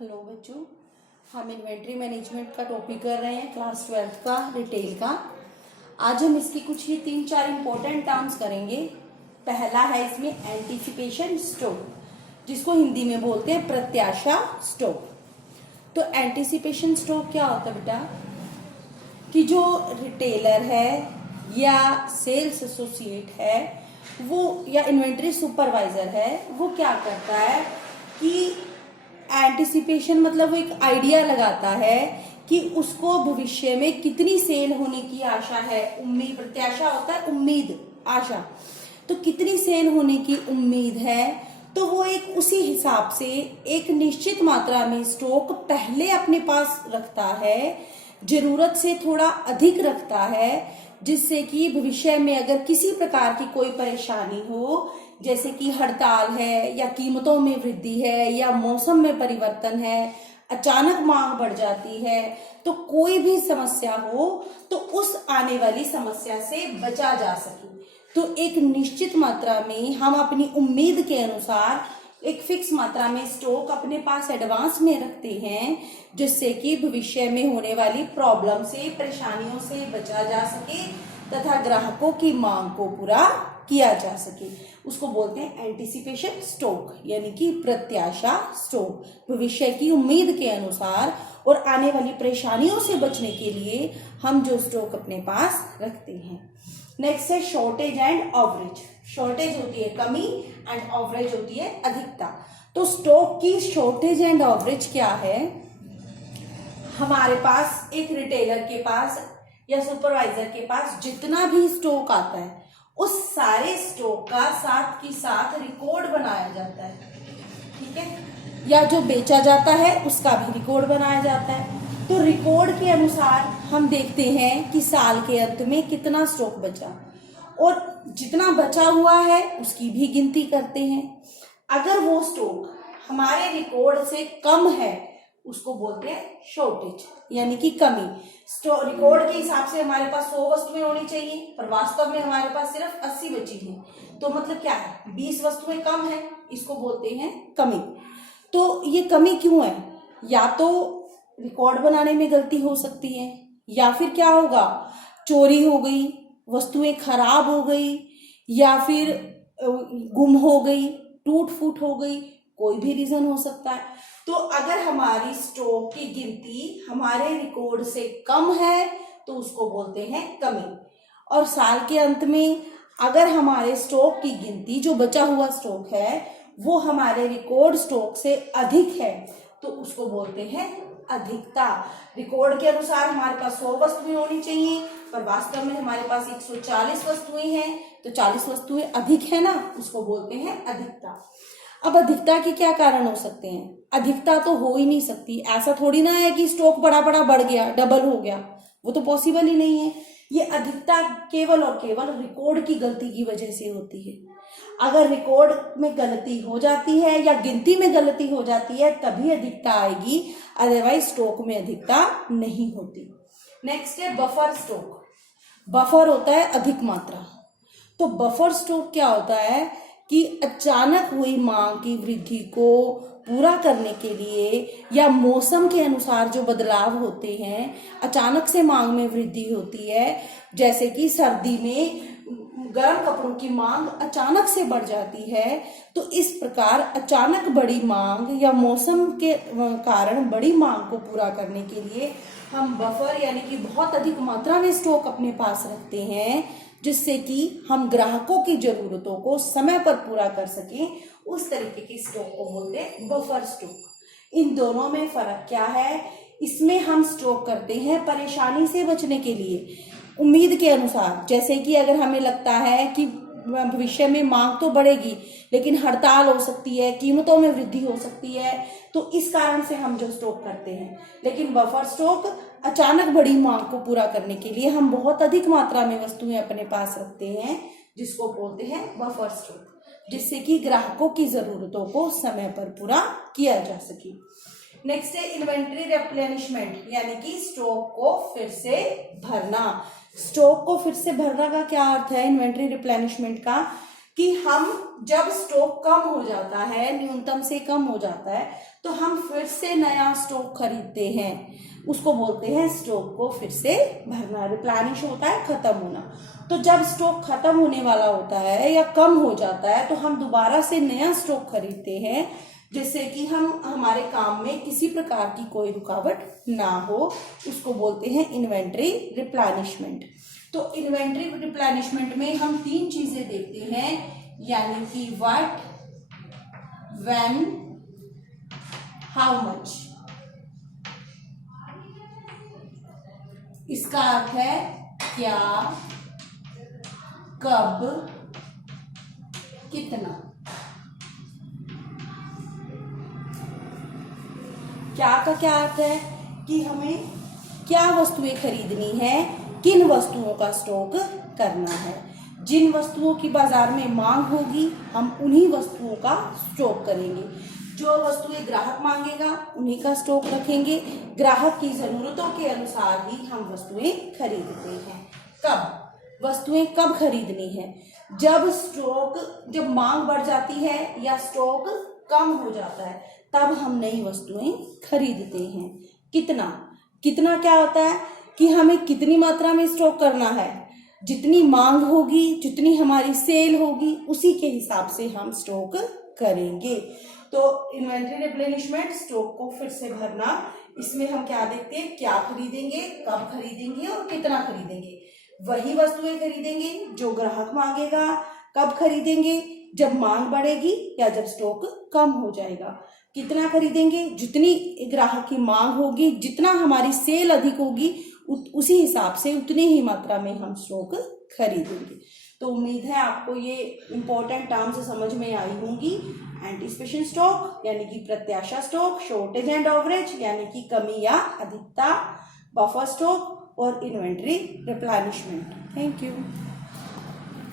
Hello बच्चों, हम inventory management का टॉपिक कर रहे हैं, क्लास 12th का रिटेल का। आज हम इसकी कुछ ही 3-4 इंपॉर्टेंट टर्म्स करेंगे। पहला है इसमें एंटीसिपेशन स्टॉक, जिसको हिंदी में बोलते हैं प्रत्याशा स्टॉक। तो एंटीसिपेशन स्टॉक क्या होता है बेटा, कि जो रिटेलर है या सेल्स एसोसिएट है वो या इन्वेंट्री सुपरवाइजर है, वो क्या करता है कि एंटिसिपेशन मतलब वो एक आइडिया लगाता है कि उसको भविष्य में कितनी सेल होने की आशा है। उम्मीद, प्रत्याशा होता है उम्मीद, आशा। तो कितनी सेल होने की उम्मीद है, तो वो एक उसी हिसाब से एक निश्चित मात्रा में स्टॉक पहले अपने पास रखता है, जरूरत से थोड़ा अधिक रखता है, जिससे कि भविष्य में अगर किसी प्रकार की कोई परेशानी हो, जैसे कि हड़ताल है या कीमतों में वृद्धि है या मौसम में परिवर्तन है, अचानक मांग बढ़ जाती है, तो कोई भी समस्या हो तो उस आने वाली समस्या से बचा जा सके। तो एक निश्चित मात्रा में हम अपनी उम्मीद के अनुसार एक फिक्स मात्रा में स्टॉक अपने पास एडवांस में रखते हैं, जिससे कि भविष्य में होने वाली प्रॉब्लम से, परेशानियों से बचा जा सके तथा ग्राहकों की मांग को पूरा किया जा सके। उसको बोलते हैं एंटीसिपेशन स्टॉक, यानी कि प्रत्याशा स्टॉक। भविष्य की उम्मीद के अनुसार और आने वाली परेशानियों से बचने के लिए हम जो स्टॉक अपने पास रखते हैं। नेक्स्ट है शॉर्टेज एंड एवरेज। शॉर्टेज होती है कमी एंड एवरेज होती है अधिकता। तो स्टॉक की शॉर्टेज एंड एवरेज क्या है, हमारे पास एक रिटेलर के पास या सुपरवाइजर के पास जितना भी स्टॉक आता है उस सारे स्टॉक का साथ की साथ रिकॉर्ड बनाया जाता है, ठीक है, या जो बेचा जाता है उसका भी रिकॉर्ड बनाया जाता है। तो रिकॉर्ड के अनुसार हम देखते हैं कि साल के अंत में कितना स्टॉक बचा, और जितना बचा हुआ है उसकी भी गिनती करते हैं। अगर वो स्टॉक हमारे रिकॉर्ड से कम है उसको बोलते हैं शॉर्टेज, यानी कि कमी। रिकॉर्ड के हिसाब से हमारे पास 100 वस्तुएं होनी चाहिए, पर वास्तव में हमारे पास सिर्फ 80 बची हैं। तो मतलब क्या है, 20 वस्तुएं कम है, इसको बोलते हैं कमी। तो ये कमी क्यों है, या तो रिकॉर्ड बनाने में गलती हो सकती है, या फिर क्या होगा, चोरी हो गई, वस्तुएं खराब हो गई, या फिर गुम हो गई, टूट फूट हो गई, कोई भी रीजन हो सकता है। तो अगर हमारी स्टॉक की गिनती हमारे रिकॉर्ड से कम है तो उसको बोलते हैं कमी। और साल के अंत में अगर हमारे स्टॉक की गिनती, जो बचा हुआ स्टॉक है, वो हमारे रिकॉर्ड स्टॉक से अधिक है तो उसको बोलते हैं अधिकता। रिकॉर्ड के अनुसार हमारे पास 100 वस्तुएं होनी चाहिए, पर वास्तव में हमारे पास 140 वस्तुएं हैं, तो 40 वस्तुएं अधिक है ना, उसको बोलते हैं अधिकता। अब अधिकता के क्या कारण हो सकते हैं, अधिकता तो हो ही नहीं सकती। ऐसा थोड़ी ना है कि स्टॉक बड़ा बड़ा बढ़ गया, डबल हो गया, वो तो पॉसिबल ही नहीं है। ये अधिकता केवल और केवल रिकॉर्ड की गलती की वजह से होती है। अगर रिकॉर्ड में गलती हो जाती है या गिनती में गलती हो जाती है तभी अधिकता आएगी, अदरवाइज स्टॉक में अधिकता नहीं होती। नेक्स्ट है बफर स्टॉक। बफर होता है अधिक मात्रा। तो बफर स्टॉक क्या होता है कि अचानक हुई मांग की वृद्धि को पूरा करने के लिए या मौसम के अनुसार जो बदलाव होते हैं, अचानक से मांग में वृद्धि होती है, जैसे कि सर्दी में गर्म कपड़ों की मांग अचानक से बढ़ जाती है। तो इस प्रकार अचानक बड़ी मांग या मौसम के कारण बड़ी मांग को पूरा करने के लिए हम बफर यानी कि बहुत अधिक मात्रा में स्टॉक अपने पास रखते हैं, जिससे कि हम ग्राहकों की जरूरतों को समय पर पूरा कर सकें। उस तरीके के स्टॉक को बोलते हैं बफर स्टॉक। इन दोनों में फर्क क्या है, इसमें हम स्टॉक करते हैं परेशानी से बचने के लिए, उम्मीद के अनुसार। जैसे कि अगर हमें लगता है कि भविष्य में मांग तो बढ़ेगी लेकिन हड़ताल हो सकती है, कीमतों में वृद्धि हो सकती है, तो इस कारण से हम जो स्टॉक करते हैं। लेकिन बफर स्टॉक अचानक बड़ी मांग को पूरा करने के लिए हम बहुत अधिक मात्रा में वस्तुएं अपने पास रखते हैं, जिसको बोलते हैं बफर स्टॉक, जिससे कि ग्राहकों की जरूरतों को समय पर पूरा किया जा सके। नेक्स्ट है इन्वेंट्री रिप्लेनिशमेंट, यानी कि स्टॉक को फिर से भरना। स्टॉक को फिर से भरना का क्या अर्थ है इन्वेंट्री रिप्लेनिशमेंट का, कि हम जब स्टॉक कम हो जाता है, न्यूनतम से कम हो जाता है, तो हम फिर से नया स्टॉक खरीदते हैं, उसको बोलते हैं स्टॉक को फिर से भरना। रिप्लेनिश होता है खत्म होना। तो जब स्टॉक खत्म होने वाला होता है या कम हो जाता है तो हम दोबारा से नया स्टॉक खरीदते हैं, जिससे कि हम हमारे काम में किसी प्रकार की कोई रुकावट ना हो। उसको बोलते हैं इन्वेंट्री रिप्लेनिशमेंट। तो इन्वेंट्री रिप्लेनिशमेंट में हम 3 चीजें देखते हैं, यानी कि व्हाट, व्हेन, हाउ मच। इसका अर्थ है क्या, कब, कितना। क्या का क्या अर्थ है कि हमें क्या वस्तुएं खरीदनी है, किन वस्तुओं का स्टॉक करना है। जिन वस्तुओं की बाजार में मांग होगी हम उन्हीं वस्तुओं का स्टॉक करेंगे। जो वस्तुएं ग्राहक मांगेगा उन्हीं का स्टॉक रखेंगे। ग्राहक की जरूरतों के अनुसार ही हम वस्तुएं खरीदते हैं। कब, वस्तुएं कब खरीदनी है, जब मांग बढ़ जाती है या स्टॉक कम हो जाता है, तब हम नई वस्तुएं खरीदते हैं। कितना, कितना क्या होता है कि हमें कितनी मात्रा में स्टॉक करना है। जितनी मांग होगी, जितनी हमारी सेल होगी, उसी के हिसाब से हम स्टॉक करेंगे। तो इन्वेंट्री रिप्लेनिशमेंट, स्टॉक को फिर से भरना। इसमें हम क्या देखते हैं, क्या खरीदेंगे, कब खरीदेंगे और कितना खरीदेंगे। वही वस्तुएं खरीदेंगे जो ग्राहक मांगेगा। कब खरीदेंगे, जब मांग बढ़ेगी या जब स्टॉक कम हो जाएगा। कितना खरीदेंगे, जितनी ग्राहक की मांग होगी, जितना हमारी सेल अधिक होगी, उसी हिसाब से उतनी ही मात्रा में हम स्टॉक खरीदेंगे। तो उम्मीद है आपको ये इंपॉर्टेंट टर्म्स समझ में आई होंगी। एंटीसिपेशन स्टॉक यानी कि प्रत्याशा स्टॉक, शॉर्टेज एंड एवरेज यानी कि कमी या अधिकता, बफर स्टॉक और इन्वेंट्री रिप्लेनिशमेंट। Thank you.